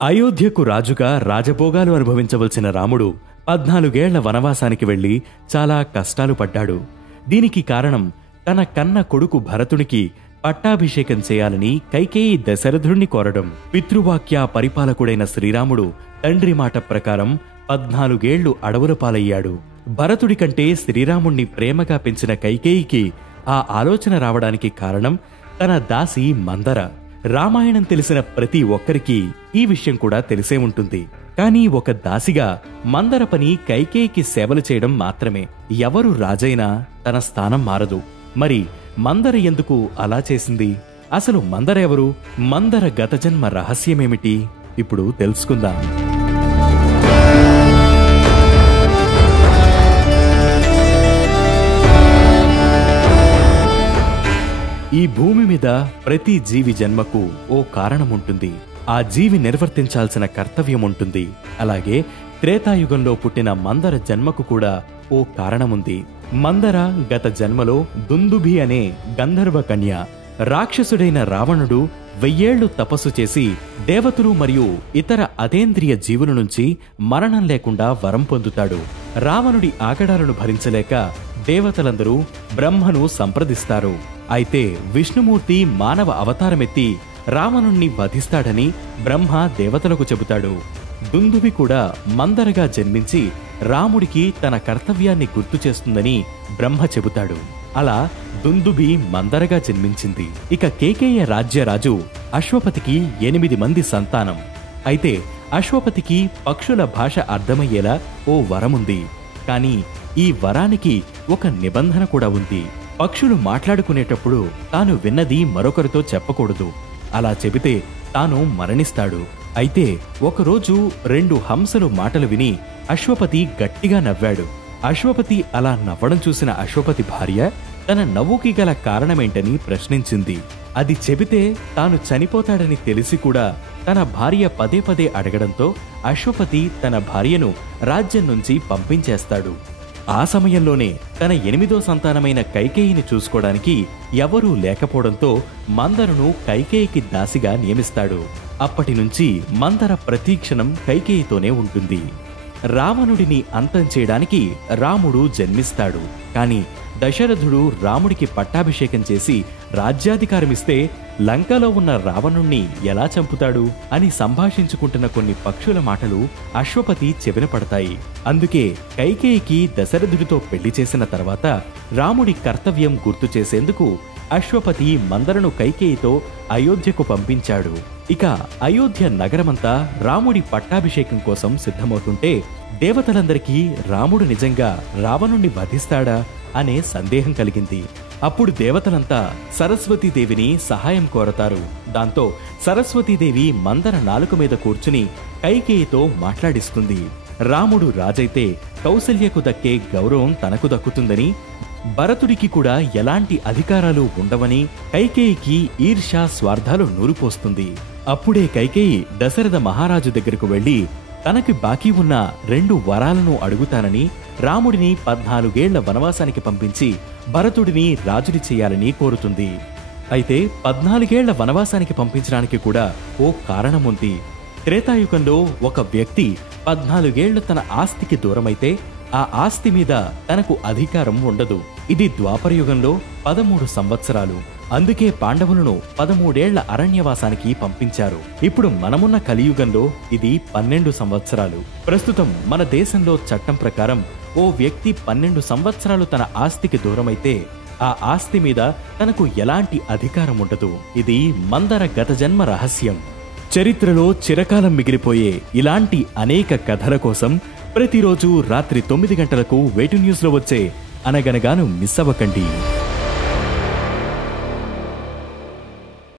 అయోధ్యకు రాజుగా రాజభోగాలు అనుభవించవలసిన రాముడు 14 ఏళ్ల వనవాసానికి వెళ్లి చాలా కష్టాలు పడ్డాడు. దీనికి కారణం తన కన్న కొడుకు భరతునికి పట్టాభిషేకం చేయాలని కైకేయి దశరథుణ్ణి కోరడం. పితృవాక్య పరిపాలకుడైన శ్రీరాముడు తండ్రి మాట ప్రకారం 14 ఏళ్లు అడవుల పాలయ్యాడు. భరతుడి కంటే శ్రీరాముణ్ణి ప్రేమగా పెంచిన కైకేయికి ఆ ఆలోచన రావడానికి కారణం తన దాసి మందర. రామాయణం తెలిసిన ప్రతి ఒక్కరికి ఈ విషయం కూడా తెలిసే ఉంటుంది. కానీ ఒక దాసిగా మందర పని కైకేయికి సేవలు చేయడం మాత్రమే. ఎవరు రాజైనా తన స్థానం మారదు. మరి మందర ఎందుకు అలా చేసింది? అసలు మందర ఎవరు? మందర గత జన్మ రహస్యమేమిటి? ఇప్పుడు తెలుసుకుందాం. ఈ భూమి మీద ప్రతి జీవి జన్మకు ఓ కారణముంటుంది. ఆ జీవి నిర్వర్తించాల్సిన కర్తవ్యం ఉంటుంది. అలాగే త్రేతాయుగంలో పుట్టిన మందర జన్మకు కూడా ఓ కారణముంది. మందర గత జన్మలో దుందుభి అనే గంధర్వ కన్య. రాక్షసుడైన రావణుడు 1000 ఏళ్లు తపస్సు చేసి దేవతలు మరియు ఇతర అతేంద్రియ జీవుల నుంచి మరణం లేకుండా వరం పొందుతాడు. రావణుడి ఆగడాలను భరించలేక దేవతలందరూ బ్రహ్మను సంప్రదిస్తారు. అయితే విష్ణుమూర్తి మానవ అవతారమెత్తి రావణుణ్ణి వధిస్తాడని బ్రహ్మ దేవతలకు చెబుతాడు. దుందుభి కూడా మందరగా జన్మించి రాముడికి తన కర్తవ్యాన్ని గుర్తు చేస్తుందని బ్రహ్మ చెబుతాడు. అలా దుందుభి మందరగా జన్మించింది. ఇక కేకేయ రాజ్యరాజు అశ్వపతికి 8 మంది సంతానం. అయితే అశ్వపతికి పక్షుల భాష అర్థమయ్యేలా ఓ వరముంది. కాని ఈ వరానికి ఒక నిబంధన కూడా ఉంది. పక్షులు మాట్లాడుకునేటప్పుడు తాను విన్నది మరొకరితో చెప్పకూడదు. అలా చెబితే తాను మరణిస్తాడు. అయితే ఒకరోజు 2 హంసలు మాటలు విని అశ్వపతి గట్టిగా నవ్వాడు. అశ్వపతి అలా నవ్వడం చూసిన అశ్వపతి భార్య తన నవ్వుకి గల కారణమేంటని ప్రశ్నించింది. అది చెబితే తాను చనిపోతాడని తెలిసి కూడా తన భార్య పదే పదే అడగడంతో అశ్వపతి తన భార్యను రాజ్యం నుంచి పంపించేస్తాడు. ఆ సమయంలోనే తన 8వ సంతానమైన కైకేయిని చూసుకోవడానికి ఎవరూ లేకపోవడంతో మందరను కైకేయికి దాసిగా నియమిస్తాడు. అప్పటినుంచి మందర ప్రతీక్షణం కైకేయితోనే ఉంటుంది. రావణుడిని అంతం చేయడానికి రాముడు జన్మిస్తాడు. కాని దశరథుడు రాముడికి పట్టాభిషేకం చేసి రాజ్యాధికారమిస్తే లంకలో ఉన్న రావణుణ్ణి ఎలా చంపుతాడు అని సంభాషించుకుంటున్న కొన్ని పక్షుల మాటలు అశ్వపతి చెవిన పడతాయి. అందుకే కైకేయికి దశరథుడితో పెళ్లి చేసిన తర్వాత రాముడి కర్తవ్యం గుర్తు చేసేందుకు అశ్వపతి మందరను కైకేయితో అయోధ్యకు పంపించాడు. ఇక అయోధ్య నగరమంతా రాముడి పట్టాభిషేకం కోసం సిద్ధమవుతుంటే దేవతలందరికీ రాముడు నిజంగా రావణుణ్ణి వధిస్తాడా అనే సందేహం కలిగింది. అప్పుడు దేవతలంతా సరస్వతీదేవిని సహాయం కోరతారు. దాంతో సరస్వతీదేవి మందర నాలుక మీద కూర్చుని కైకేయితో మాట్లాడిస్తుంది. రాముడు రాజైతే కౌసల్యకు దక్కే గౌరవం తనకు దక్కుతుందని, భరతుడికి కూడా ఎలాంటి అధికారాలు ఉండవని కైకేయికి ఈర్ష్య స్వార్థాలు నూరిపోస్తుంది. అప్పుడే కైకేయి దశరథ మహారాజు దగ్గరకు వెళ్లి తనకి బాకీ ఉన్న 2 వరాలను అడుగుతానని రాముడిని 14 ఏళ్ల వనవాసానికి పంపించి భరతుడిని రాజుని చేయాలని కోరుతుంది. అయితే 14 ఏళ్ల వనవాసానికి పంపించడానికి కూడా ఓ కారణముంది. త్రేతాయుగంలో ఒక వ్యక్తి 14 ఏళ్లు తన ఆస్తికి దూరమైతే ఆ ఆస్తి మీద తనకు అధికారం ఉండదు. ఇది ద్వాపరయుగంలో 13 సంవత్సరాలు. అందుకే పాండవులను 13 ఏళ్ల అరణ్యవాసానికి పంపించారు. ఇప్పుడు మనమున్న కలియుగంలో ఇది 12 సంవత్సరాలు. ప్రస్తుతం మన దేశంలో చట్టం ప్రకారం ఓ వ్యక్తి 12 సంవత్సరాలు తన ఆస్తికి దూరమైతే ఆ ఆస్తి మీద తనకు ఎలాంటి అధికారం ఉండదు. ఇది మందర గత జన్మ రహస్యం. చరిత్రలో చిరకాలం మిగిలిపోయే ఇలాంటి అనేక కథల కోసం ప్రతిరోజు రాత్రి 9 గంటలకు వేటు న్యూస్లో వచ్చే అనగనగాను మిస్ అవ్వకండి.